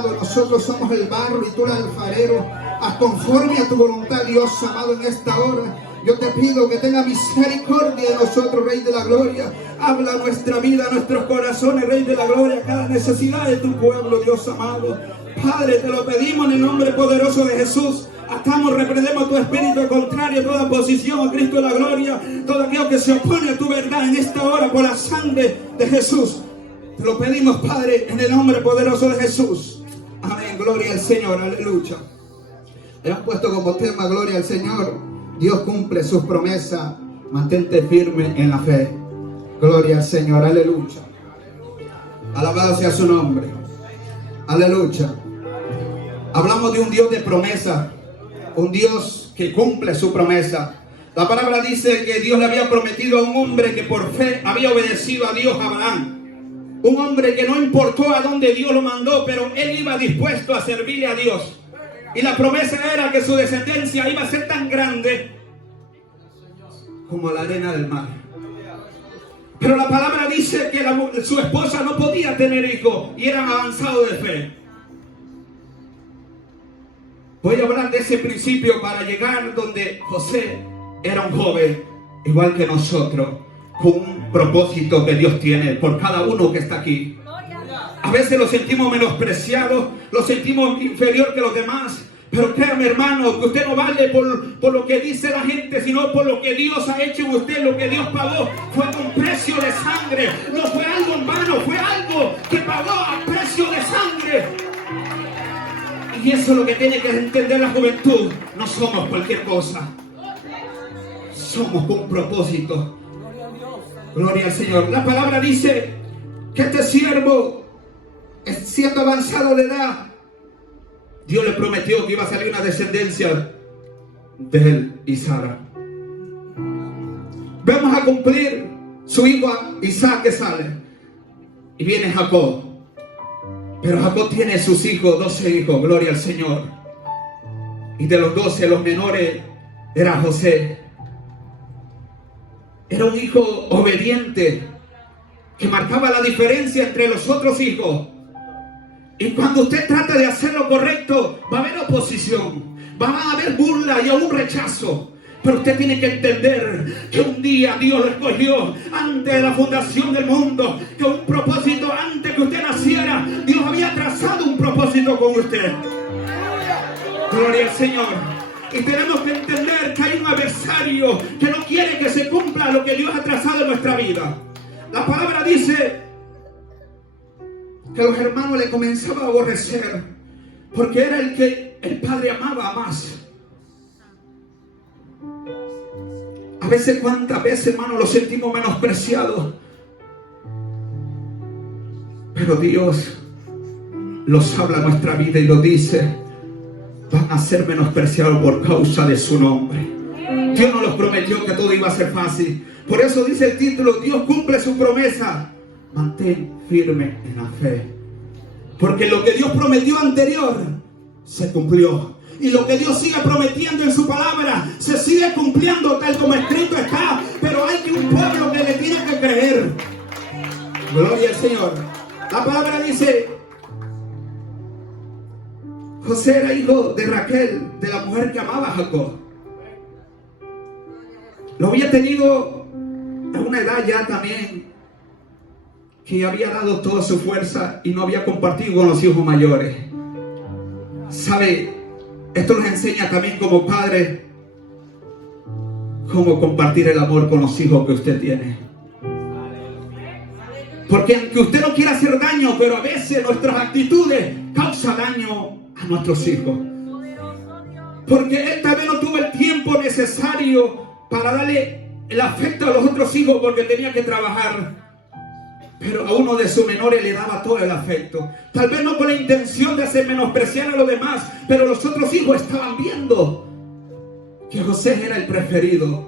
amado. Nosotros somos el barro y tú el alfarero. Haz conforme a tu voluntad, Dios amado, en esta hora. Yo te pido que tenga misericordia de nosotros, Rey de la Gloria. Habla nuestra vida, nuestros corazones, Rey de la Gloria, cada necesidad de tu pueblo, Dios amado. Padre, te lo pedimos en el nombre poderoso de Jesús. Atamos, reprendemos tu espíritu contrario, toda posición a Cristo de la Gloria, todo aquello que se opone a tu verdad en esta hora por la sangre de Jesús. Te lo pedimos, Padre, en el nombre poderoso de Jesús. Amén, gloria al Señor, aleluya. Hemos puesto como tema, gloria al Señor. Dios cumple sus promesas, mantente firme en la fe. Gloria al Señor, aleluya. Alabado sea su nombre, aleluya. Hablamos de un Dios de promesa, un Dios que cumple su promesa. La palabra dice que Dios le había prometido a un hombre que por fe había obedecido a Dios, Abraham. Un hombre que no importó a dónde Dios lo mandó, pero él iba dispuesto a servirle a Dios. Y la promesa era que su descendencia iba a ser tan grande como la arena del mar. Pero la palabra dice que su esposa no podía tener hijos y eran avanzados de fe. Voy a hablar de ese principio para llegar donde José era un joven, igual que nosotros, con un propósito que Dios tiene por cada uno que está aquí. A veces lo sentimos menospreciado, lo sentimos inferior que los demás. Pero créame, hermano, que usted no vale por lo que dice la gente, sino por lo que Dios ha hecho en usted. Lo que Dios pagó fue con precio de sangre. No fue algo en vano, fue algo que pagó a precio de sangre. Y eso es lo que tiene que entender la juventud. No somos cualquier cosa. Somos con propósito. Gloria al Señor. La palabra dice que este siervo, siendo avanzado de edad, Dios le prometió que iba a salir una descendencia de él y Sara. Vamos a cumplir su hijo Isaac, que sale. Y viene Jacob. Pero Jacob tiene sus hijos, 12 hijos, gloria al Señor. Y de los 12, los menores era José. Era un hijo obediente que marcaba la diferencia entre los otros hijos. Y cuando usted trata de hacer lo correcto, va a haber oposición, va a haber burla y aún rechazo. Pero usted tiene que entender que un día Dios lo escogió antes de la fundación del mundo, que un propósito antes que usted naciera, Dios había trazado un propósito con usted. Gloria al Señor. Y tenemos que entender que hay un adversario que no quiere que se cumpla lo que Dios ha trazado en nuestra vida. La palabra dice que los hermanos le comenzaban a aborrecer porque era el que el padre amaba más. A veces, cuántas veces, hermanos, lo sentimos menospreciados, pero Dios los habla en nuestra vida y lo dice: van a ser menospreciados por causa de su nombre. Dios no los prometió que todo iba a ser fácil. Por eso dice el título: Dios cumple su promesa, mantén firme en la fe. Porque lo que Dios prometió anterior se cumplió. Y lo que Dios sigue prometiendo en su palabra se sigue cumpliendo tal como escrito está. Pero hay que un pueblo que le tiene que creer. Gloria al Señor. La palabra dice: José era hijo de Raquel, de la mujer que amaba a Jacob. Lo había tenido a una edad ya también, que había dado toda su fuerza y no había compartido con los hijos mayores. ¿Sabe? Esto nos enseña también como padre cómo compartir el amor con los hijos que usted tiene. Porque aunque usted no quiera hacer daño, pero a veces nuestras actitudes causan daño a nuestros hijos. Porque él tal vez no tuvo el tiempo necesario para darle el afecto a los otros hijos porque tenía que trabajar. Pero a uno de sus menores le daba todo el afecto. Tal vez no con la intención de hacer menospreciar a los demás, pero los otros hijos estaban viendo que José era el preferido.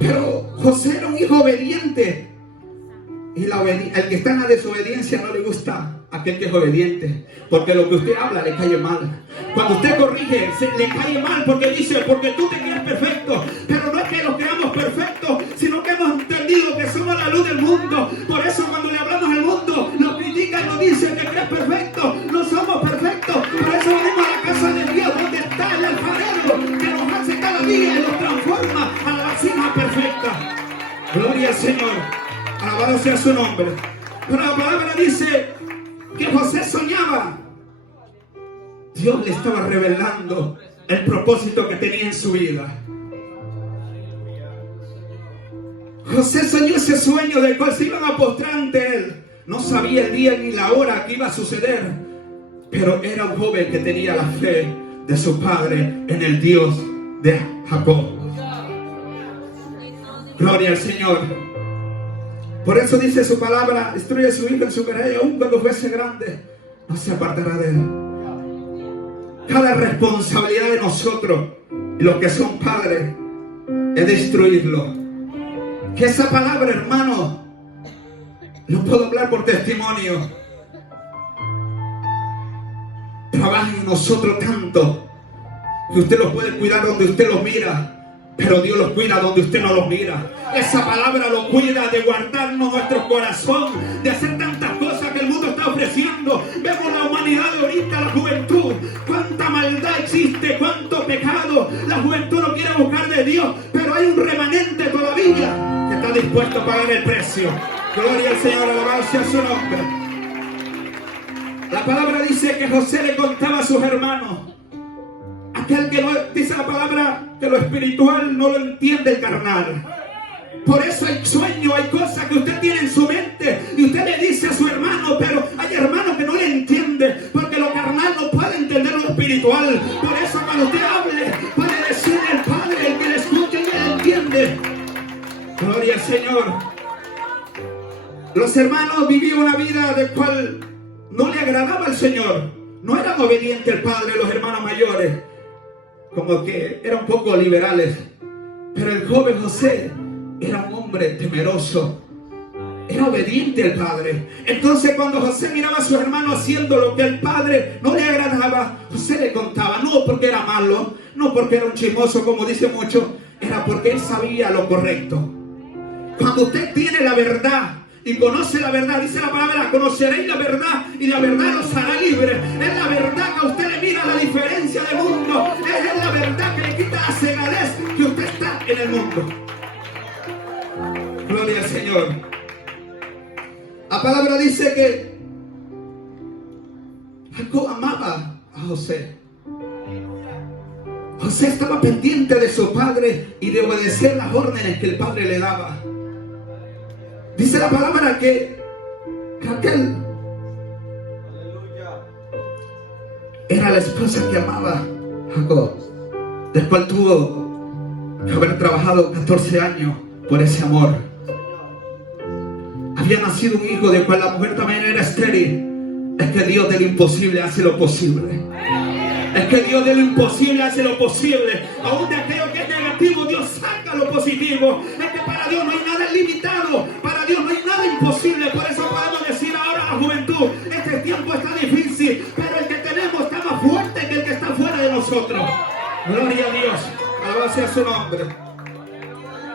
Pero José era un hijo obediente. Y el que está en la desobediencia no le gusta aquel que es obediente, porque lo que usted habla le cae mal. Cuando usted corrige, le cae mal porque dice: porque tú te crees perfecto. Pero no es que nos creamos perfectos, sino que hemos entendido que somos la luz del mundo. Por eso cuando le hablamos al mundo, nos critican, nos dicen que crees perfecto. No somos Alabado sea su nombre. Pero la palabra dice que José soñaba. Dios le estaba revelando el propósito que tenía en su vida. José soñó ese sueño del cual se iban a postrar ante él. No sabía el día ni la hora que iba a suceder, pero era un joven que tenía la fe de su padre en el Dios de Jacob. Gloria al Señor. Por eso dice su palabra: instruye a su hijo en su camino, aun cuando fuese grande, no se apartará de él. Cada responsabilidad de nosotros, los que son padres, es de instruirlo. Que esa palabra, hermano, no puedo hablar por testimonio, trabaja en nosotros tanto que usted los puede cuidar donde usted los mira, pero Dios los cuida donde usted no los mira. Esa palabra lo cuida de guardarnos nuestro corazón, de hacer tantas cosas que el mundo está ofreciendo. Vemos la humanidad de ahorita, la juventud, cuánta maldad existe, cuánto pecado. La juventud no quiere buscar de Dios, pero hay un remanente todavía que está dispuesto a pagar el precio. Gloria al Señor, alabado sea su nombre. La palabra dice que José le contaba a sus hermanos. Aquel que no, dice la palabra, que lo espiritual no lo entiende el carnal. Por eso hay sueños, hay cosas que usted tiene en su mente y usted le dice a su hermano, pero hay hermanos que no le entienden, porque lo carnal no puede entender lo espiritual. Por eso cuando usted hable, puede decirle al Padre, el que le escucha y le entiende. Gloria al Señor. Los hermanos vivían una vida de cual no le agradaba al Señor. No eran obedientes al Padre, los hermanos mayores, como que eran un poco liberales. Pero el joven José era un hombre temeroso, era obediente al Padre. Entonces cuando José miraba a su hermano haciendo lo que al Padre no le agradaba, José le contaba, no porque era malo, no porque era un chismoso como dice mucho, era porque él sabía lo correcto. Cuando usted tiene la verdad y conoce la verdad, dice la palabra, conoceréis la verdad y la verdad os hará libre. Es la verdad que a usted le mira la diferencia del mundo, es la verdad que le quita la cegadez que usted está en el mundo. Gloria al Señor. La palabra dice que Jacob amaba a José. José estaba pendiente de su padre y de obedecer las órdenes que el padre le daba. Dice la palabra que Raquel era la esposa que amaba a Jacob, del cual tuvo que haber trabajado 14 años por ese amor. Había nacido un hijo del cual la mujer también era estéril. Es que Dios de lo imposible hace lo posible. Es que Dios de lo imposible hace lo posible. Aún de aquello que es negativo, Dios saca lo positivo. Es que para Dios no hay nada limitado. Para Dios no hay nada imposible. Por eso podemos decir ahora a la juventud, este tiempo está difícil, pero el que tenemos está más fuerte que el que está fuera de nosotros. Gloria a Dios. Alabado sea su nombre.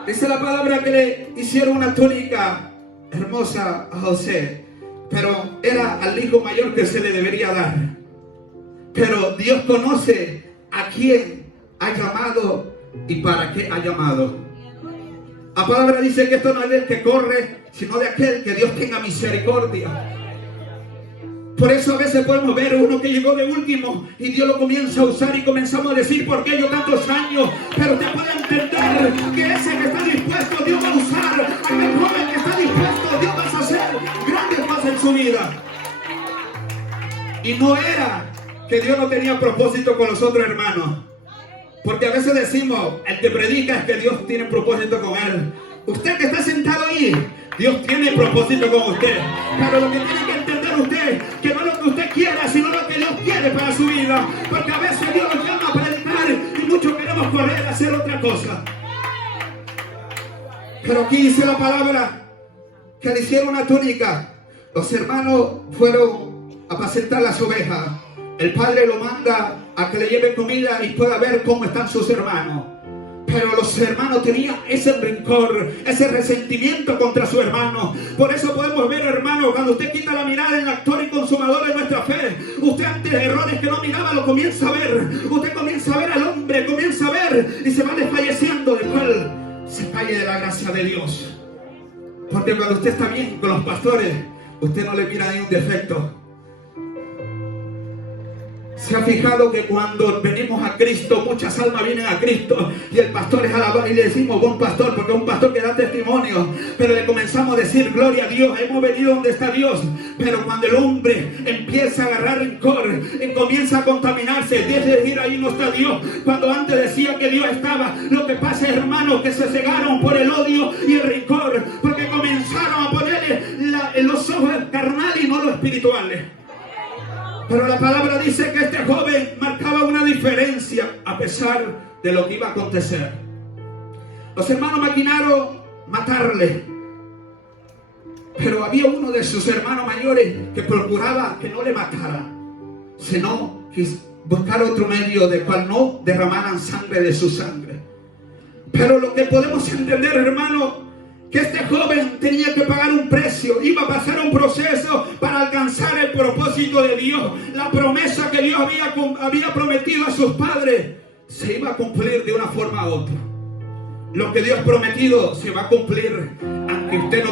Dice la palabra que le hicieron una túnica hermosa a José, pero era al hijo mayor que se le debería dar. Pero Dios conoce a quién ha llamado y para qué ha llamado. La palabra dice que esto no es del que corre, sino de aquel que Dios tenga misericordia. Por eso a veces podemos ver uno que llegó de último y Dios lo comienza a usar y comenzamos a decir, ¿por qué yo tantos años? Pero usted puede entender que ese que está dispuesto, Dios va a usar. Aquel joven que está dispuesto, Dios va a hacer grandes cosas en su vida. Y no era que Dios no tenía propósito con los otros hermanos. Porque a veces decimos, el que predica es que Dios tiene propósito con él. Usted que está sentado ahí, Dios tiene propósito con usted. Pero lo que tiene que entender usted, que no es lo que usted quiera, sino lo que Dios quiere para su vida. Porque a veces Dios nos llama a predicar y muchos queremos correr a hacer otra cosa. Pero aquí dice la palabra que le hicieron una túnica. Los hermanos fueron a apacentar las ovejas. El padre lo manda a que le lleve comida y pueda ver cómo están sus hermanos. Pero los hermanos tenían ese rencor, ese resentimiento contra su hermano. Por eso podemos ver, hermano, cuando usted quita la mirada en el actor y consumador de nuestra fe, usted ante errores que no miraba lo comienza a ver. Usted comienza a ver al hombre, comienza a ver y se va desfalleciendo, del cual se cae de la gracia de Dios. Porque cuando usted está bien con los pastores, usted no le mira ni un defecto. ¿Se ha fijado que cuando venimos a Cristo, muchas almas vienen a Cristo y el pastor es alabado y le decimos buen pastor, porque es un pastor que da testimonio, pero le comenzamos a decir gloria a Dios, hemos venido donde está Dios? Pero cuando el hombre empieza a agarrar rencor y comienza a contaminarse, deje de decir ahí no está Dios, cuando antes decía que Dios estaba. Lo que pasa, hermanos, que se cegaron por el odio y el rencor, porque comenzaron a ponerle los ojos carnales y no los espirituales. Pero la palabra dice que este joven marcaba una diferencia a pesar de lo que iba a acontecer. Los hermanos maquinaron matarle, pero había uno de sus hermanos mayores que procuraba que no le matara, sino que buscar otro medio de cual no derramaran sangre de su sangre. Pero lo que podemos entender, hermano, que este joven tenía que pagar un precio, iba a pasar un proceso para alcanzar el propósito de Dios. La promesa que Dios había prometido a sus padres se iba a cumplir de una forma u otra. Lo que Dios ha prometido se va a cumplir, aunque usted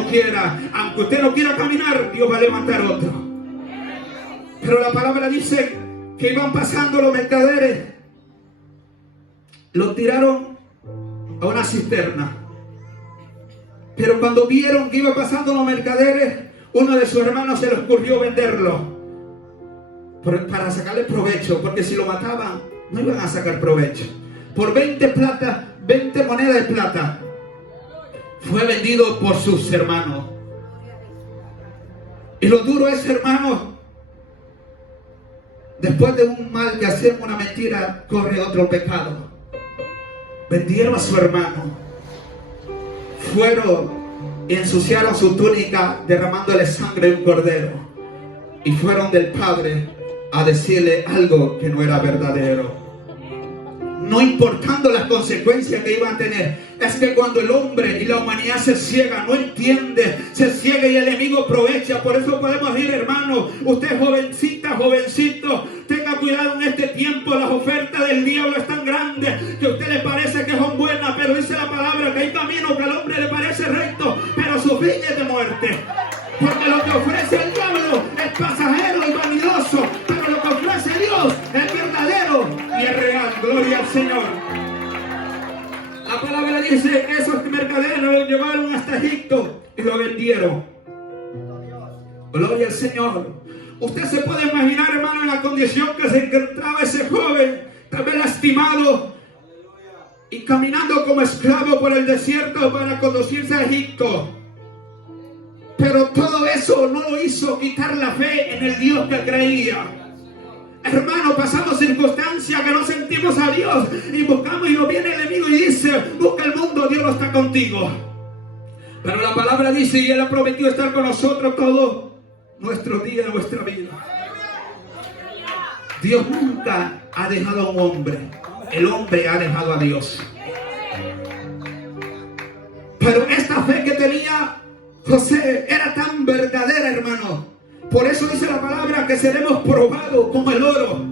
no quiera caminar, Dios va a levantar otro. Pero la palabra dice que iban pasando los mercaderes, lo tiraron a una cisterna. Pero cuando vieron que iba pasando los mercaderes, uno de sus hermanos se le ocurrió venderlo para sacarle provecho, porque si lo mataban no iban a sacar provecho. Por 20 monedas de plata fue vendido por sus hermanos. Y lo duro es, hermanos, después de un mal que hacemos, una mentira, corre otro pecado. Vendieron a su hermano. Fueron y ensuciaron su túnica derramándole sangre de un cordero. Y fueron del padre a decirle algo que no era verdadero. No importando las consecuencias que iban a tener. Es que cuando el hombre y la humanidad se ciega, no entiende, se ciega y el enemigo aprovecha. Por eso podemos decir, hermano, usted jovencita, jovencito, tenga cuidado en este tiempo. Las ofertas del diablo están grandes, que a usted le parece que son buenas, pero dice la palabra que hay caminos que al hombre le parece recto, pero su fin es de muerte. Porque lo que ofrece el diablo es pasajero y vanidoso, pero lo que ofrece Dios es verdadero y es real. Gloria al Señor. La palabra dice que esos mercaderes lo llevaron hasta Egipto y lo vendieron. Gloria al Señor. Usted se puede imaginar, hermano, en la condición que se encontraba ese joven, tal vez lastimado y caminando como esclavo por el desierto para conducirse a Egipto. Pero todo eso no lo hizo quitar la fe en el Dios que creía. Hermano, pasamos circunstancias que no sentimos a Dios y buscamos y nos viene el enemigo y dice, busca el mundo, Dios no está contigo. Pero la palabra dice, y Él ha prometido estar con nosotros todo nuestro día, nuestra vida. Dios nunca ha dejado a un hombre, el hombre ha dejado a Dios. Pero esta fe que tenía José era tan verdadera, hermano. Por eso dice la palabra que seremos probados como el oro.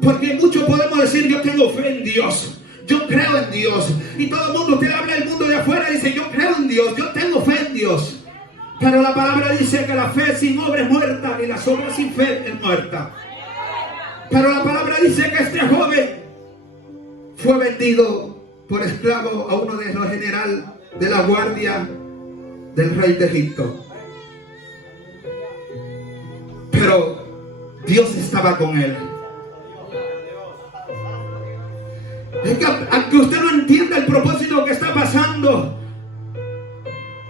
Porque muchos podemos decir, yo tengo fe en Dios, yo creo en Dios. Y todo el mundo, usted habla del mundo de afuera y dice, yo creo en Dios, yo tengo fe en Dios. Pero la palabra dice que la fe sin obra es muerta y la obra sin fe es muerta. Pero la palabra dice que este joven fue vendido por esclavo a uno de los generales de la guardia del rey de Egipto. Pero Dios estaba con él. Es que aunque usted no entienda el propósito que está pasando,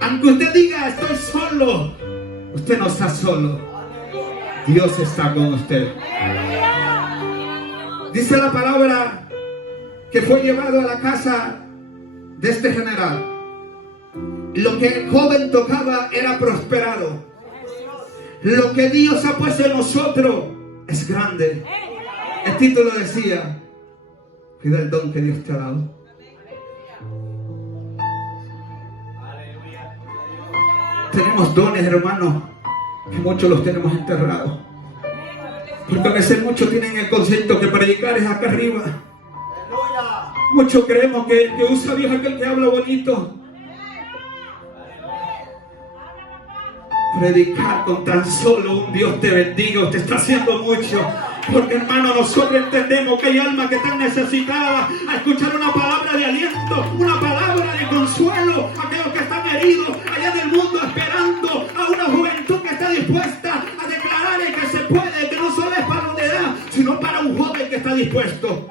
aunque usted diga estoy solo, usted no está solo. Dios está con usted. Dice la palabra que fue llevado a la casa de este general. Lo que el joven tocaba era prosperado. Lo que Dios ha puesto en nosotros es grande. El título decía, cuida el don que Dios te ha dado. Tenemos dones, hermanos, que muchos los tenemos enterrados. Porque a veces muchos tienen el concepto que predicar es acá arriba. Muchos creemos que usa Dios aquel que habla bonito. Predicar con tan solo un Dios te bendiga, usted está haciendo mucho. Porque hermano, nosotros entendemos que hay almas que están necesitadas a escuchar una palabra de aliento, una palabra de consuelo. Aquellos que están heridos allá del mundo, esperando a una juventud que está dispuesta a declarar el que se puede, que no solo es para una edad, sino para un joven que está dispuesto.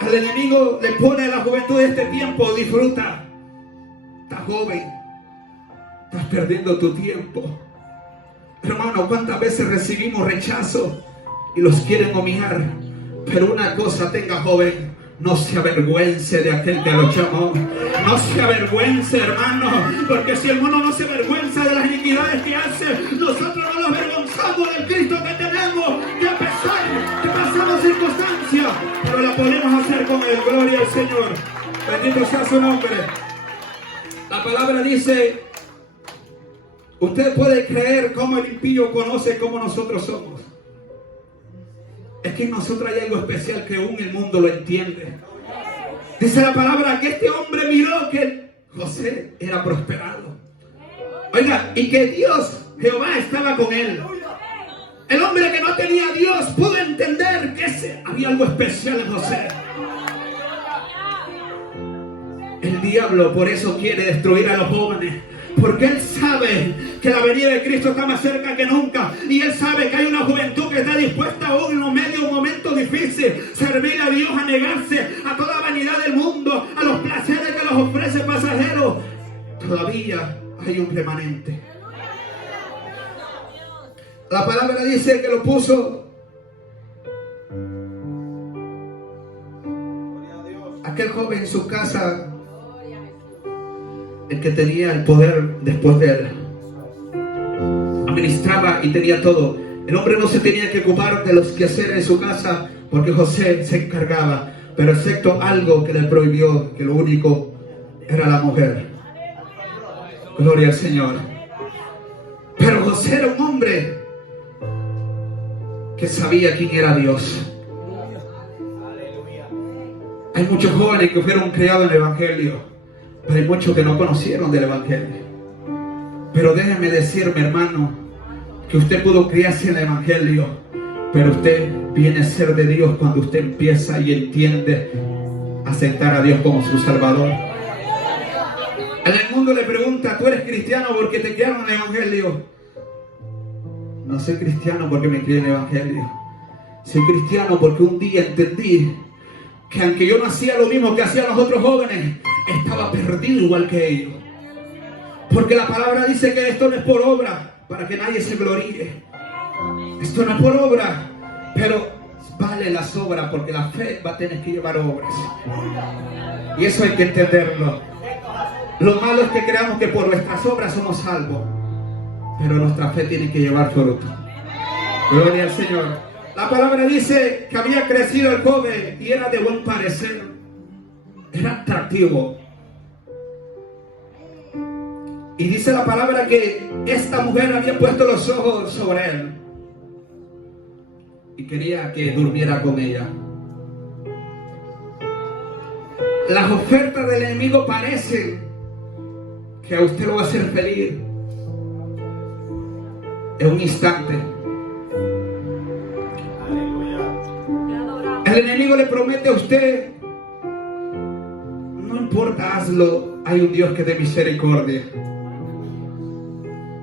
Al enemigo le pone a la juventud de este tiempo: disfruta, estás joven, estás perdiendo tu tiempo. Hermano, ¿cuántas veces recibimos rechazo y los quieren humillar? Pero una cosa tenga, joven: no se avergüence de aquel que lo llamó. No se avergüence, hermano, porque si el mundo no se avergüenza de las iniquidades que hace, nosotros no nos avergonzamos del Cristo que tenemos, que a pesar que pasamos circunstancias, pero la podemos hacer con él. Gloria al Señor, bendito sea su nombre. La palabra dice: usted puede creer cómo el impío conoce cómo nosotros somos. Es que en nosotros hay algo especial que aún el mundo lo entiende. Dice la palabra que este hombre miró que José era prosperado. Oiga, y que Dios, Jehová, estaba con él. El hombre que no tenía a Dios pudo entender que había algo especial en José. El diablo por eso quiere destruir a los jóvenes, porque él sabe que la venida de Cristo está más cerca que nunca. Y él sabe que hay una juventud que está dispuesta aún en medio de un momento difícil, servir a Dios, a negarse a toda vanidad del mundo, a los placeres que los ofrece pasajeros. Todavía hay un remanente. La palabra dice que lo puso aquel joven en su casa, el que tenía el poder después de él. Administraba y tenía todo. El hombre no se tenía que ocupar de los quehaceres de su casa, porque José se encargaba, pero excepto algo que le prohibió, que lo único era la mujer. Gloria al Señor. Pero José era un hombre que sabía quién era Dios. Hay muchos jóvenes que fueron criados en el Evangelio, pero hay muchos que no conocieron del Evangelio. Pero déjeme decirme, hermano, que usted pudo criarse en el Evangelio, pero usted viene a ser de Dios cuando usted empieza y entiende aceptar a Dios como su Salvador. En el mundo le pregunta: ¿tú eres cristiano porque te criaron en el Evangelio? No soy cristiano porque me crié en el Evangelio. Soy cristiano porque un día entendí que aunque yo no hacía lo mismo que hacían los otros jóvenes, estaba perdido igual que ellos. Porque la palabra dice que esto no es por obra, para que nadie se gloríe. Esto no es por obra, pero vale las obras, porque la fe va a tener que llevar obras. Y eso hay que entenderlo. Lo malo es que creamos que por nuestras obras somos salvos, pero nuestra fe tiene que llevar fruto. Gloria al Señor. La palabra dice que había crecido el joven y era de buen parecer. Era atractivo. Y dice la palabra que esta mujer había puesto los ojos sobre él y quería que durmiera con ella. Las ofertas del enemigo parecen que a usted lo va a hacer feliz en un instante. El enemigo le promete a usted: no importa, hazlo, hay un Dios que dé misericordia.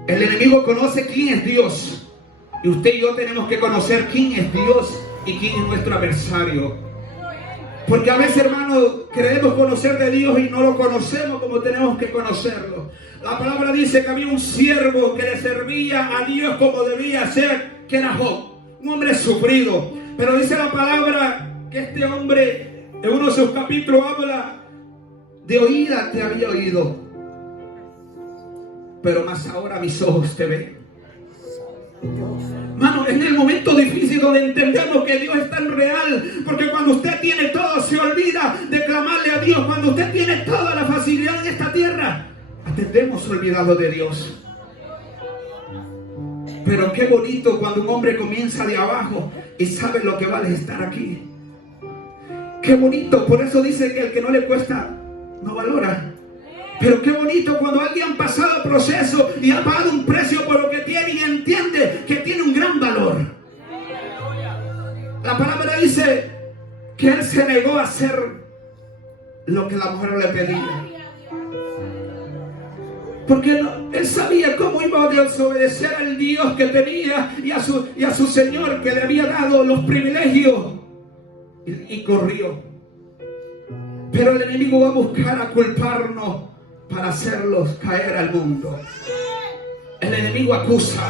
El enemigo conoce quién es Dios, y usted y yo tenemos que conocer quién es Dios y quién es nuestro adversario. Porque a veces, hermano, queremos conocer de Dios y no lo conocemos como tenemos que conocerlo. La palabra dice que había un siervo que le servía a Dios como debía ser, que era Job, un hombre sufrido. Pero dice la palabra que este hombre, en uno de sus capítulos, habla de oídas te había oído, pero más ahora mis ojos te ven. Hermano, en el momento difícil donde entendemos que Dios es tan real, porque cuando usted tiene todo se olvida de clamarle a Dios. Cuando usted tiene toda la facilidad en esta tierra, tendemos a olvidarlo de Dios. Pero qué bonito cuando un hombre comienza de abajo y sabe lo que vale estar aquí. Qué bonito. Por eso dice que el que no le cuesta no valora. Pero qué bonito cuando alguien ha pasado proceso y ha pagado un precio por lo que tiene y entiende que tiene un gran valor. La palabra dice que él se negó a hacer lo que la mujer le pedía. Porque él sabía cómo iba a desobedecer al Dios que tenía y a su Señor que le había dado los privilegios. Y corrió. Pero el enemigo va a buscar a culparnos para hacerlos caer al mundo. El enemigo acusa.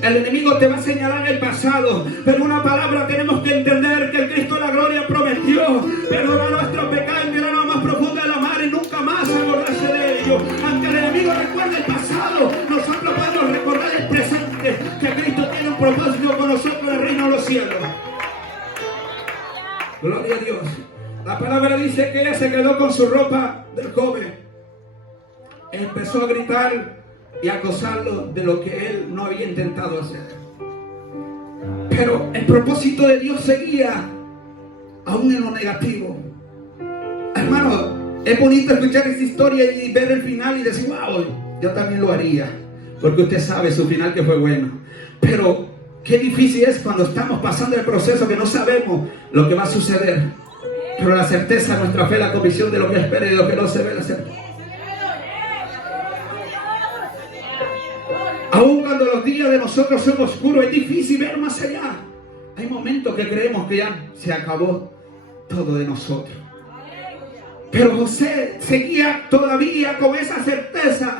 El enemigo te va a señalar el pasado. Pero una palabra tenemos que entender: que el Cristo de la gloria prometió perdonar nuestros pecados y mirar a lo más profundo de la mar y nunca más acordarse de ellos. Aunque el enemigo recuerde el pasado, nosotros podemos recordar el presente, que Cristo tiene un propósito con nosotros en el reino de los cielos. Gloria a Dios. La palabra dice que ella se quedó con su ropa del joven. Empezó a gritar y a acosarlo de lo que él no había intentado hacer. Pero el propósito de Dios seguía aún en lo negativo. Hermano, es bonito escuchar esta historia y ver el final y decir: wow, yo también lo haría, porque usted sabe su final que fue bueno. Pero qué difícil es cuando estamos pasando el proceso, que no sabemos lo que va a suceder. Pero la certeza, nuestra fe, la convicción de lo que espera y de lo que no se ve, la certeza. Aún cuando los días de nosotros son oscuros, es difícil ver más allá. Hay momentos que creemos que ya se acabó todo de nosotros. Pero José seguía todavía con esa certeza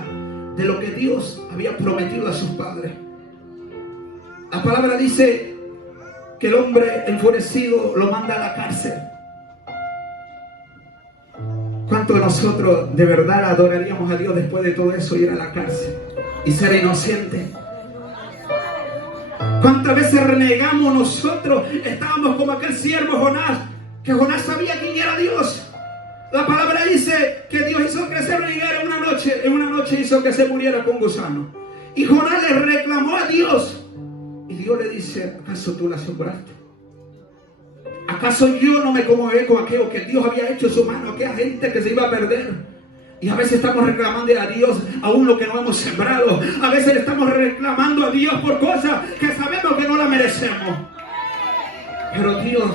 de lo que Dios había prometido a sus padres. La palabra dice que el hombre enfurecido lo manda a la cárcel. ¿Cuántos de nosotros de verdad adoraríamos a Dios después de todo eso, ir a la cárcel y ser inocente? ¿Cuántas veces renegamos nosotros? Estábamos como aquel siervo Jonás, que Jonás sabía quién era Dios. La palabra dice que Dios hizo que se renegara en una noche hizo que se muriera con gusano. Y Jonás le reclamó a Dios. Y Dios le dice: ¿acaso tú la asombraste? ¿Acaso yo no me conmoví con aquello que Dios había hecho en su mano, aquella gente que se iba a perder? Y a veces estamos reclamando a Dios aún lo que no hemos sembrado. A veces le estamos reclamando a Dios por cosas que sabemos que no la merecemos. Pero Dios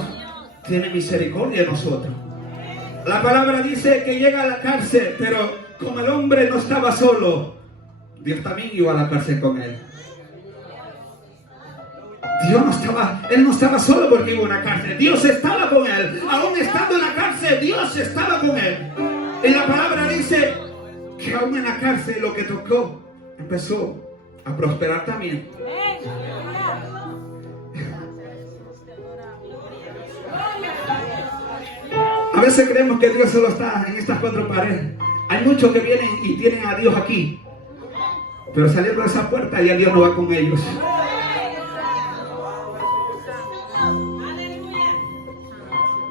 tiene misericordia de nosotros. La palabra dice que llega a la cárcel, pero como el hombre no estaba solo, Dios también iba a la cárcel con él. Él no estaba solo porque iba a una cárcel. Dios estaba con él. Aún estando en la cárcel, Dios estaba con él. Y la palabra dice que aún en la cárcel lo que tocó empezó a prosperar también. A veces creemos que Dios solo está en estas cuatro paredes. Hay muchos que vienen y tienen a Dios aquí, pero saliendo de esa puerta ya Dios no va con ellos.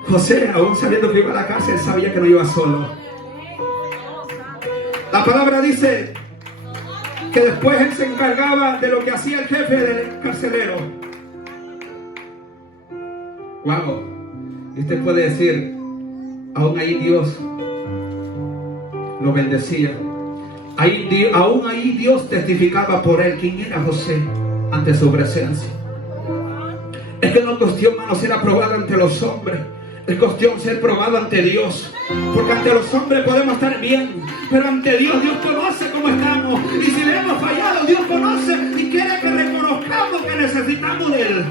José, aún sabiendo que iba a la cárcel, sabía que no iba solo. La palabra dice que después él se encargaba de lo que hacía el jefe del carcelero. Wow. Y usted puede decir, aún ahí Dios lo bendecía. Aún ahí Dios testificaba por él quién era José ante su presencia. Es que no es cuestión, hermano, ser aprobado ante los hombres. Es cuestión ser probado ante Dios. Porque ante los hombres podemos estar bien, pero ante Dios, Dios conoce cómo estamos. Y si le hemos fallado, Dios conoce y quiere que reconozcamos que necesitamos de Él.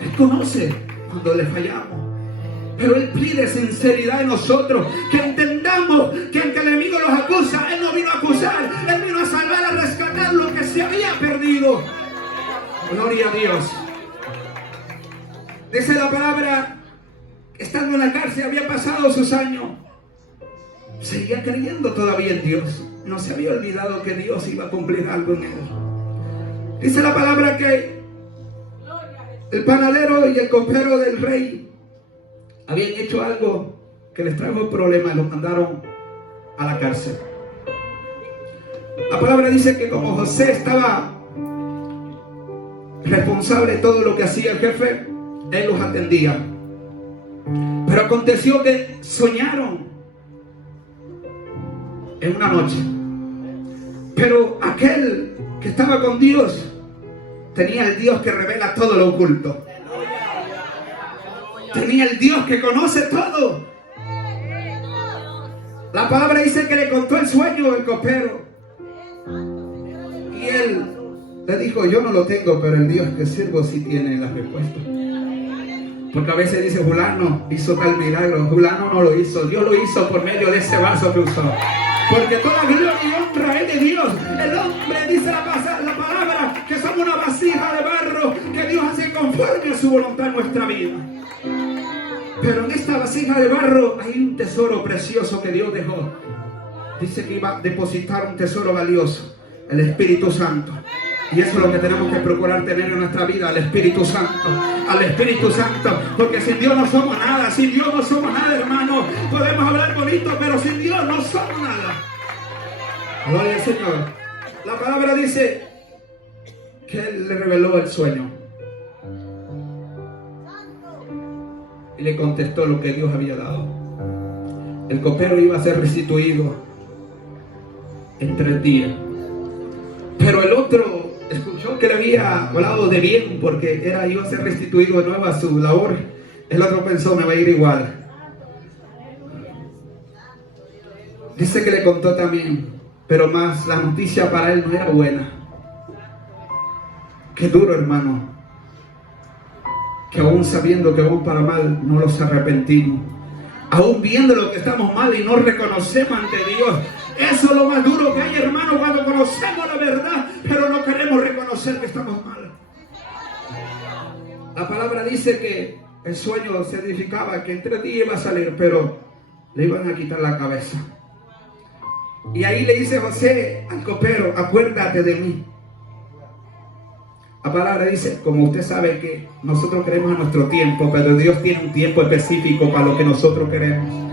Él conoce cuando le fallamos. Pero Él pide sinceridad de nosotros, que entendamos que aunque el enemigo nos acusa, Él no vino a acusar, Él vino a salvar, a rescatar lo que se había perdido. Gloria a Dios. Dice la palabra, estando en la cárcel, había pasado sus años. Seguía creyendo todavía en Dios. No se había olvidado que Dios iba a cumplir algo en él. Dice la palabra que el panadero y el copero del rey habían hecho algo que les trajo problemas, los mandaron a la cárcel. La palabra dice que como José estaba responsable de todo lo que hacía el jefe, él los atendía. Pero aconteció que soñaron en una noche. Pero aquel que estaba con Dios tenía el Dios que revela todo lo oculto. Tenía el Dios que conoce todo. La palabra dice que le contó el sueño el copero. Y él le dijo, yo no lo tengo, pero el Dios que sirvo sí tiene la respuesta. Porque a veces dice, fulano hizo tal milagro. Fulano no lo hizo. Dios lo hizo por medio de ese vaso que usó. Porque toda gloria y honra es de Dios. El hombre dice la palabra que somos una vasija de barro que Dios hace conforme a su voluntad en nuestra vida. Pero en esta vasija de barro hay un tesoro precioso que Dios dejó. Dice que iba a depositar un tesoro valioso, el Espíritu Santo. Y eso es lo que tenemos que procurar tener en nuestra vida, al Espíritu Santo. Al Espíritu Santo. Porque sin Dios no somos nada. Sin Dios no somos nada, hermano. Podemos hablar bonito, pero sin Dios no somos nada. Gloria al Señor. La palabra dice que Él le reveló el sueño. Y le contestó lo que Dios había dado. El copero iba a ser restituido en 3 días. Pero el otro escuchó que le había hablado de bien porque iba a ser restituido de nuevo a su labor. El otro pensó, me va a ir igual. Dice que le contó también, pero más la noticia para él no era buena. Qué duro, hermano, que aún sabiendo que vamos para mal no nos arrepentimos, aún viendo lo que estamos mal y no reconocemos ante Dios. Eso es lo más duro que hay, hermano, cuando conocemos la verdad, pero no queremos reconocer que estamos mal. La palabra dice que el sueño significaba que en 3 días iba a salir, pero le iban a quitar la cabeza. Y ahí le dice José al copero, acuérdate de mí. La palabra dice, como usted sabe que nosotros queremos a nuestro tiempo, pero Dios tiene un tiempo específico para lo que nosotros queremos.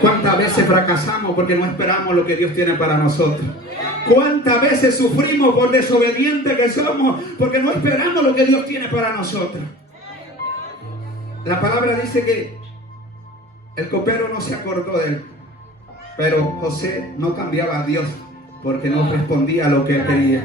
¿Cuántas veces fracasamos porque no esperamos lo que Dios tiene para nosotros? ¿Cuántas veces sufrimos por desobedientes que somos porque no esperamos lo que Dios tiene para nosotros? La palabra dice que el copero no se acordó de él, pero José no cambiaba a Dios porque no respondía a lo que él quería.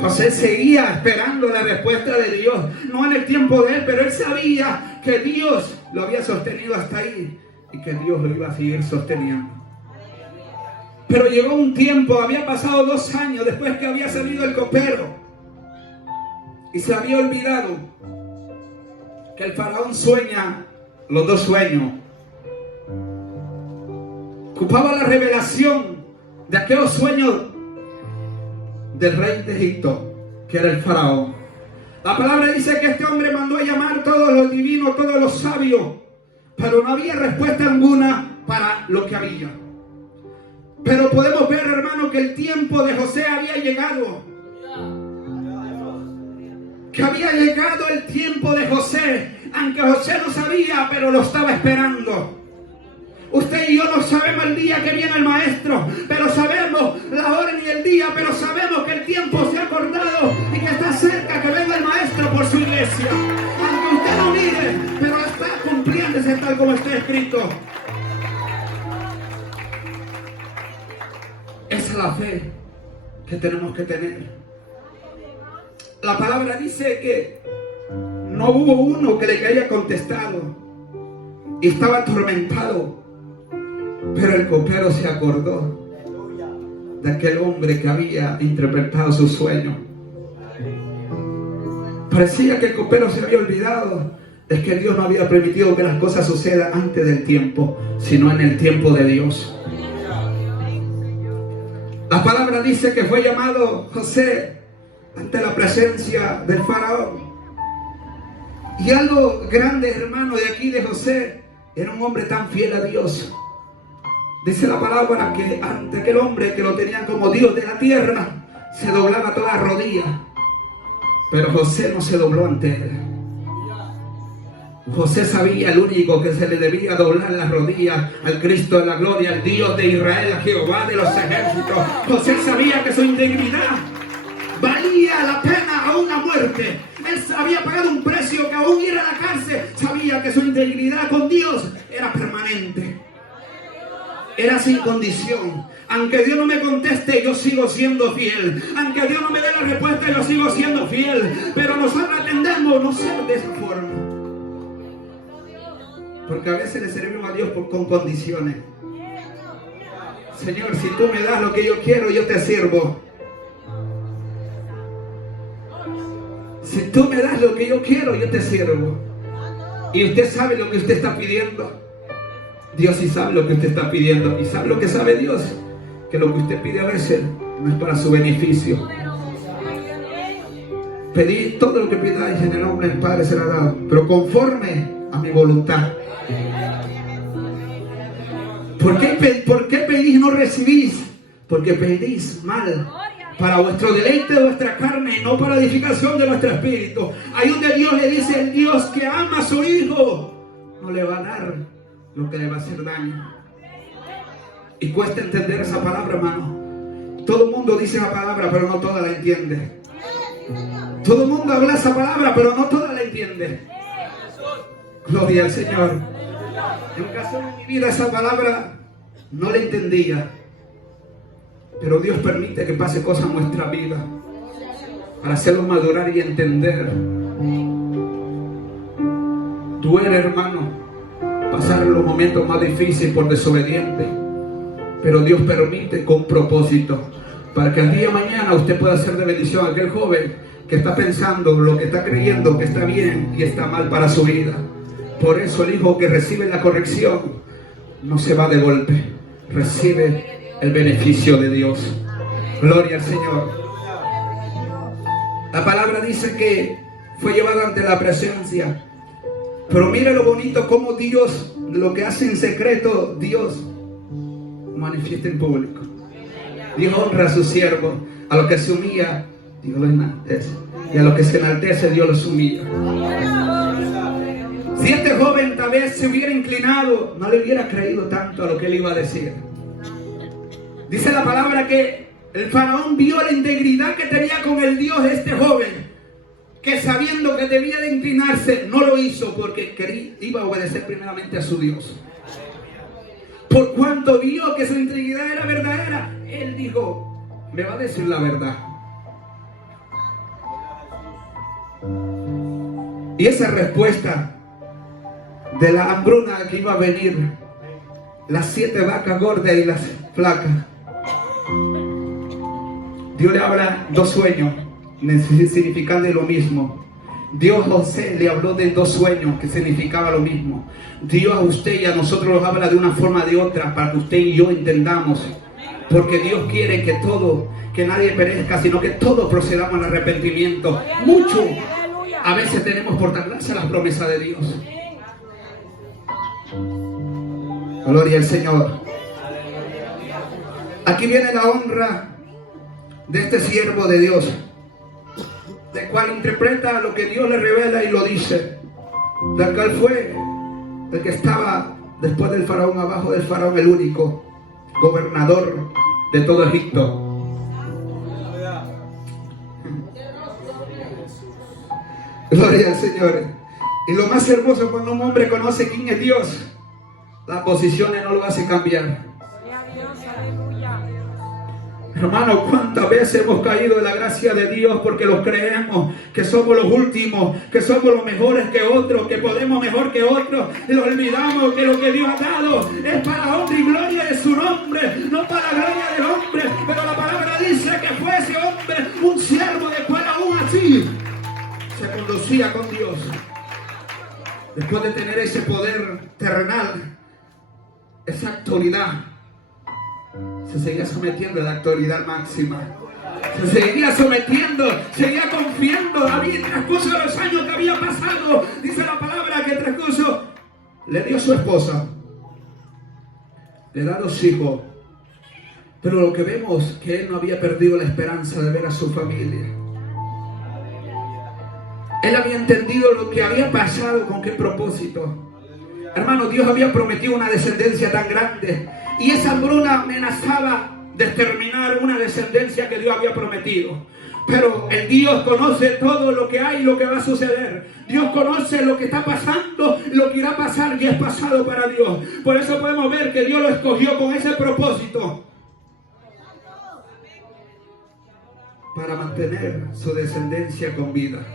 José seguía esperando la respuesta de Dios, no en el tiempo de él, pero él sabía que Dios lo había sostenido hasta ahí y que Dios lo iba a seguir sosteniendo. Pero llegó un tiempo, había pasado 2 años después que había salido el copero y se había olvidado que el faraón sueña los 2 sueños. Ocupaba la revelación de aquellos sueños del rey de Egipto, que era el faraón. La palabra dice que este hombre mandó a llamar todos los divinos, todos los sabios, pero no había respuesta alguna para lo que había. Pero podemos ver, hermano, que el tiempo de José había llegado. Que había llegado el tiempo de José, aunque José no sabía, pero lo estaba esperando. Usted y yo no sabemos el día que viene el maestro, pero sabemos la hora y el día, pero sabemos que el tiempo se ha acordado y que está cerca que venga el maestro por su iglesia. Aunque usted no mire, pero está cumpliéndose tal como está escrito. Esa es la fe que tenemos que tener. La palabra dice que no hubo uno que le haya contestado y estaba atormentado. Pero el copero se acordó de aquel hombre que había interpretado su sueño. Parecía que el copero se había olvidado de que Dios no había permitido que las cosas sucedan antes del tiempo, sino en el tiempo de Dios. La palabra dice que fue llamado José ante la presencia del faraón. Y algo grande, hermano, de aquí de José, era un hombre tan fiel a Dios. Dice la palabra que ante aquel hombre que lo tenían como Dios de la tierra, se doblaba toda rodilla. Pero José no se dobló ante él. José sabía el único que se le debía doblar las rodillas al Cristo de la gloria, al Dios de Israel, a Jehová de los ejércitos. José sabía que su integridad valía la pena a una muerte. Él había pagado un precio que aún ir a la cárcel, sabía que su integridad con Dios era permanente. Era sin condición. Aunque Dios no me conteste, yo sigo siendo fiel. Aunque Dios no me dé la respuesta, yo sigo siendo fiel. Pero nosotros tendemos a no ser de esa forma. Porque a veces le servimos a Dios con condiciones. Señor, si tú me das lo que yo quiero, yo te sirvo. Si tú me das lo que yo quiero, yo te sirvo. Y usted sabe lo que usted está pidiendo. Dios sí sabe lo que usted está pidiendo. Y sabe lo que sabe Dios, que lo que usted pide a veces no es para su beneficio. Pedid todo lo que pidáis en el nombre del Padre será dado, pero conforme a mi voluntad. ¿Por qué pedís y no recibís? Porque pedís mal, para vuestro deleite de vuestra carne, no para edificación de vuestro espíritu. Ahí donde Dios le dice, el Dios que ama a su hijo no le va a dar lo que le va a hacer daño. Y cuesta entender esa palabra, hermano. Todo el mundo dice la palabra, pero no toda la entiende. Todo el mundo habla esa palabra, pero no toda la entiende. Gloria al Señor. En ocasiones en mi vida esa palabra no la entendía, pero Dios permite que pase cosas en nuestra vida para hacerlo madurar y entender. Duele, hermano, pasar los momentos más difíciles por desobediente, pero Dios permite con propósito, para que el día de mañana usted pueda ser de bendición a aquel joven que está pensando lo que está creyendo que está bien y está mal para su vida. Por eso el hijo que recibe la corrección no se va de golpe, recibe el beneficio de Dios. Gloria al Señor. La palabra dice que fue llevado ante la presencia, pero mire lo bonito como Dios, lo que hace en secreto, Dios manifiesta en público. Dios honra a su siervo. A lo que se humilla, Dios lo enaltece, y a lo que se enaltece, Dios los humilla. Si este joven tal vez se hubiera inclinado, no le hubiera creído tanto a lo que él iba a decir. Dice la palabra que el faraón vio la integridad que tenía con el Dios de este joven, que sabiendo que debía de inclinarse, no lo hizo porque iba a obedecer primeramente a su Dios. Por cuanto vio que su integridad era verdadera, él dijo, me va a decir la verdad. Y esa respuesta de la hambruna que iba a venir, las 7 vacas gordas y las flacas, Dios le habla 2 sueños, significando lo mismo. Dios a José le habló de 2 sueños que significaban lo mismo. Dios a usted y a nosotros nos habla de una forma o de otra para que usted y yo entendamos. Porque Dios quiere que nadie perezca, sino que todos procedamos al arrepentimiento. Mucho a veces tenemos por tardarse las promesas de Dios. Gloria al Señor. Aquí viene la honra de este siervo de Dios, del cual interpreta lo que Dios le revela y lo dice. Del cual fue el que estaba después del faraón, abajo del faraón, el único gobernador de todo Egipto. Gloria al Señor. Y lo más hermoso, cuando un hombre conoce quién es Dios, las posiciones no lo hace cambiar. Hermano, ¿cuántas veces hemos caído de la gracia de Dios porque los creemos que somos los últimos, que somos los mejores que otros, que podemos mejor que otros, y lo olvidamos que lo que Dios ha dado es para honra y gloria de su nombre, no para la gloria del hombre? Pero la palabra dice que fue ese hombre un siervo del cual aún así se conducía con Dios. Después de tener ese poder terrenal, esa autoridad, se seguía sometiendo a la autoridad máxima. Se seguía sometiendo, seguía confiando. Había transcurso de los años que había pasado. Dice la palabra que transcurso le dio su esposa, le da 2 hijos. Pero lo que vemos que él no había perdido la esperanza de ver a su familia. Él había entendido lo que había pasado, con qué propósito. Hermano, Dios había prometido una descendencia tan grande, y esa hambruna amenazaba de exterminar una descendencia que Dios había prometido. Pero el Dios conoce todo lo que hay y lo que va a suceder. Dios conoce lo que está pasando, lo que irá a pasar, y es pasado para Dios. Por eso podemos ver que Dios lo escogió con ese propósito. para mantener su descendencia con vida.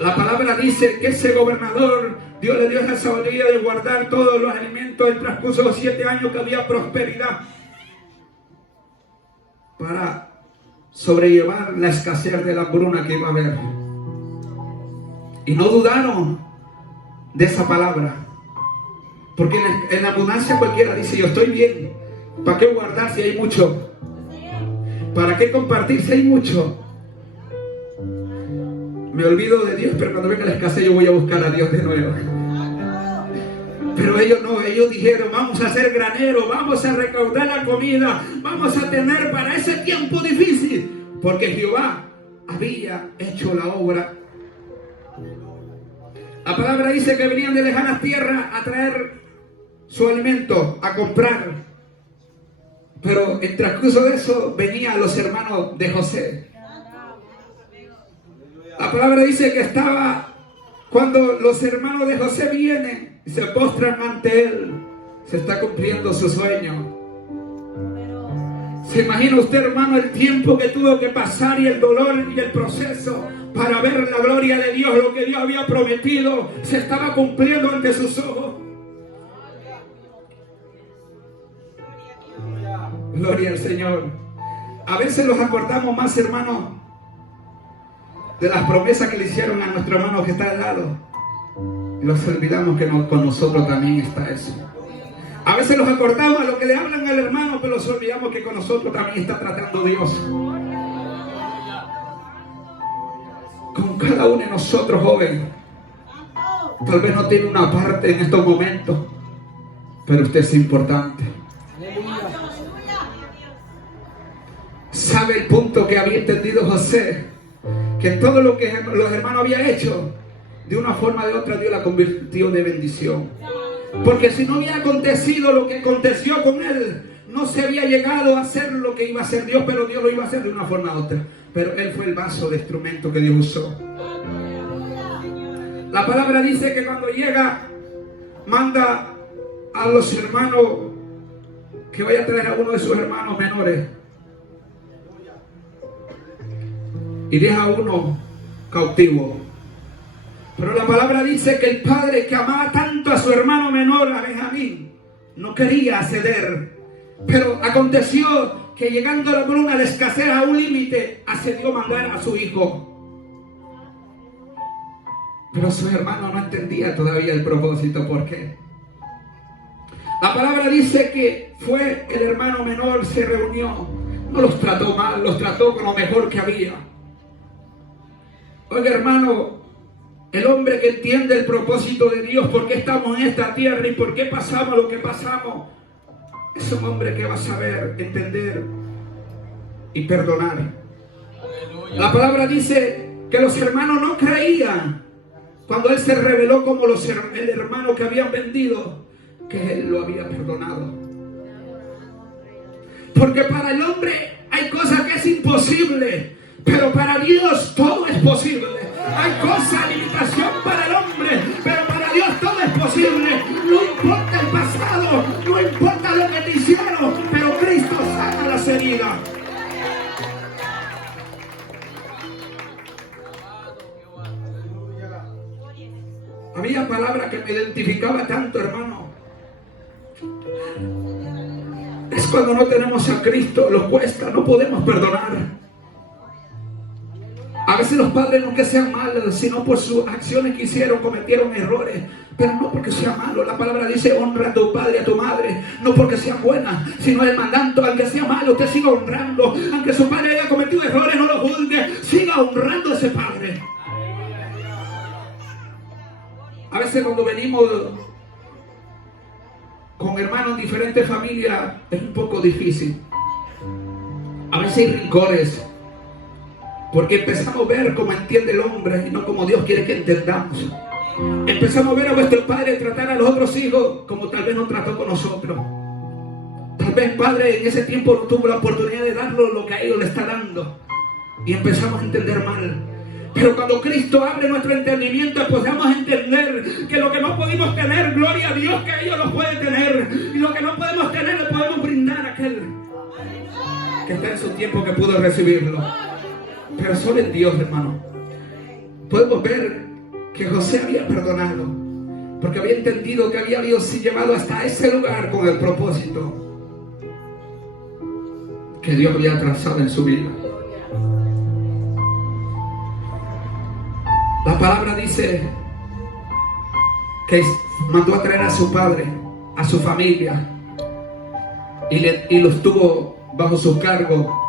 La palabra dice que ese gobernador, Dios le dio esa sabiduría de guardar todos los alimentos. El transcurso de los 7 años que había prosperidad para sobrellevar la escasez de la hambruna que iba a haber. Y no dudaron de esa palabra, porque en la abundancia cualquiera dice: yo estoy bien, ¿para qué guardar si hay mucho? ¿Para qué compartir si hay mucho? Me olvido de Dios, pero cuando venga la escasez yo voy a buscar a Dios de nuevo. Pero ellos no, ellos dijeron: vamos a hacer granero, vamos a recaudar la comida, vamos a tener para ese tiempo difícil, porque Jehová había hecho la obra. La palabra dice que venían de lejanas tierras a traer su alimento, a comprar. Pero en transcurso de eso venían los hermanos de José. La palabra dice que estaba, cuando los hermanos de José vienen y se postran ante él, se está cumpliendo su sueño. ¿Se imagina usted, hermano, el tiempo que tuvo que pasar y el dolor y el proceso para ver la gloria de Dios? Lo que Dios había prometido se estaba cumpliendo ante sus ojos. Gloria al Señor. A veces nos acordamos más, hermano, de las promesas que le hicieron a nuestro hermano que está al lado. Y nos olvidamos que con nosotros también está eso. A veces nos acordamos de lo que le hablan al hermano, pero nos olvidamos que con nosotros también está tratando Dios. Con cada uno de nosotros, joven. Tal vez no tiene una parte en estos momentos, pero usted es importante. ¿Sabe el punto que había entendido José? Que todo lo que los hermanos habían hecho, de una forma o de otra, Dios la convirtió de bendición. Porque si no había acontecido lo que aconteció con él, no se había llegado a hacer lo que iba a hacer Dios, pero Dios lo iba a hacer de una forma u otra. Pero él fue el vaso de instrumento que Dios usó. La palabra dice que cuando llega, manda a los hermanos que vaya a traer a uno de sus hermanos menores. Y deja a uno cautivo. Pero la palabra dice que el padre, que amaba tanto a su hermano menor, a Benjamín, no quería ceder. Pero aconteció que llegando a la hambruna, de escasez a un límite, accedió a mandar a su hijo. Pero su hermano no entendía todavía el propósito. ¿Por qué? La palabra dice que fue el hermano menor, se reunió. No los trató mal, los trató con lo mejor que había. Oiga, hermano, el hombre que entiende el propósito de Dios, por qué estamos en esta tierra y por qué pasamos lo que pasamos, es un hombre que va a saber entender y perdonar. La palabra dice que los hermanos no creían cuando él se reveló como el hermano que habían vendido, que él lo había perdonado. Porque para el hombre hay cosas que es imposible, pero para Dios todo es posible. Hay cosas, limitación para el hombre, pero para Dios todo es posible. No importa el pasado, no importa lo que te hicieron, pero Cristo sana las heridas. Había palabras que me identificaba tanto, hermano. Es cuando no tenemos a Cristo, nos cuesta, no podemos perdonar. A veces los padres no que sean malos, sino por sus acciones que hicieron, cometieron errores. Pero no porque sea malo. La palabra dice: honra a tu padre y a tu madre. No porque sea buena, sino el mandato. Aunque sea malo, usted siga honrando. Aunque su padre haya cometido errores, no lo juzgue. Siga honrando a ese padre. A veces cuando venimos con hermanos en diferentes familias, es un poco difícil. A veces hay rencores. Porque empezamos a ver cómo entiende el hombre y no como Dios quiere que entendamos. Empezamos a ver a vuestro padre tratar a los otros hijos como tal vez no trató con nosotros. Tal vez padre en ese tiempo no tuvo la oportunidad de darnos lo que a ellos le está dando. Y empezamos a entender mal. Pero cuando Cristo abre nuestro entendimiento, podemos entender que lo que no pudimos tener, gloria a Dios que ellos lo pueden tener. Y lo que no podemos tener, le podemos brindar a aquel. que está en su tiempo que pudo recibirlo. Pero solo en Dios, hermano. Podemos ver que José había perdonado, porque había entendido que había Dios llevado hasta ese lugar con el propósito que Dios había trazado en su vida. La palabra dice que mandó a traer a su padre, a su familia, y los tuvo bajo su cargo,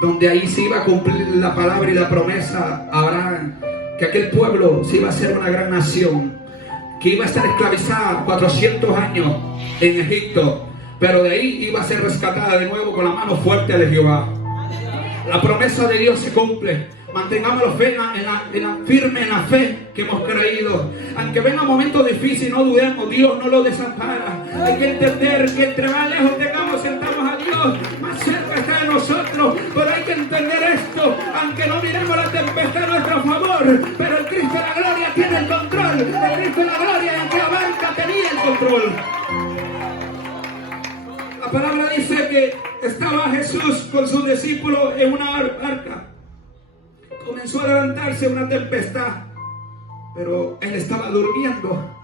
donde ahí se iba a cumplir la palabra y la promesa a Abraham, que aquel pueblo se iba a ser una gran nación, que iba a estar esclavizada 400 años en Egipto, pero de ahí iba a ser rescatada de nuevo con la mano fuerte de Jehová. La promesa de Dios se cumple. Mantengamos firme en la fe que hemos creído. Aunque venga momentos difíciles, no dudemos, Dios no lo desampara. Hay que entender que entre más lejos tengamos sentamos a Dios, más cerca está de nosotros. Pero hay que entender esto, aunque no miremos la tempestad a nuestro favor, pero el Cristo de la gloria tiene el control. El Cristo de la gloria, en que la barca tenía el control. La palabra dice que estaba Jesús con sus discípulos en una barca. Comenzó a levantarse una tempestad, pero él estaba durmiendo.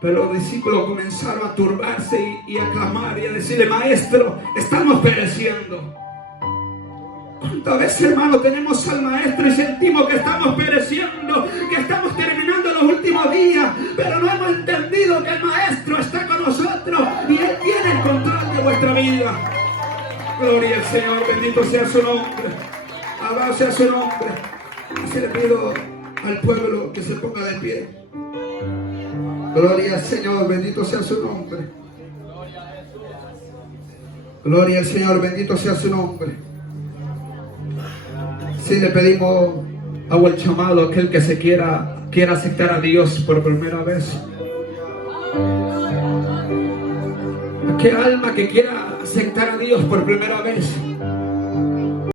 Pero los discípulos comenzaron a turbarse y a clamar y a decirle: Maestro, estamos pereciendo. ¿Cuántas veces, hermano, tenemos al Maestro y sentimos que estamos pereciendo, que estamos terminando los últimos días, pero no hemos entendido que el Maestro está con nosotros y Él tiene el control de vuestra vida? Gloria al Señor, bendito sea su nombre, alabado sea su nombre. Y se le pido al pueblo que se ponga de pie. Gloria al Señor, bendito sea su nombre. Gloria al Señor, bendito sea su nombre. Si le pedimos a el chamado, aquel que se quiera aceptar a Dios por primera vez, aquel alma que quiera aceptar a Dios por primera vez,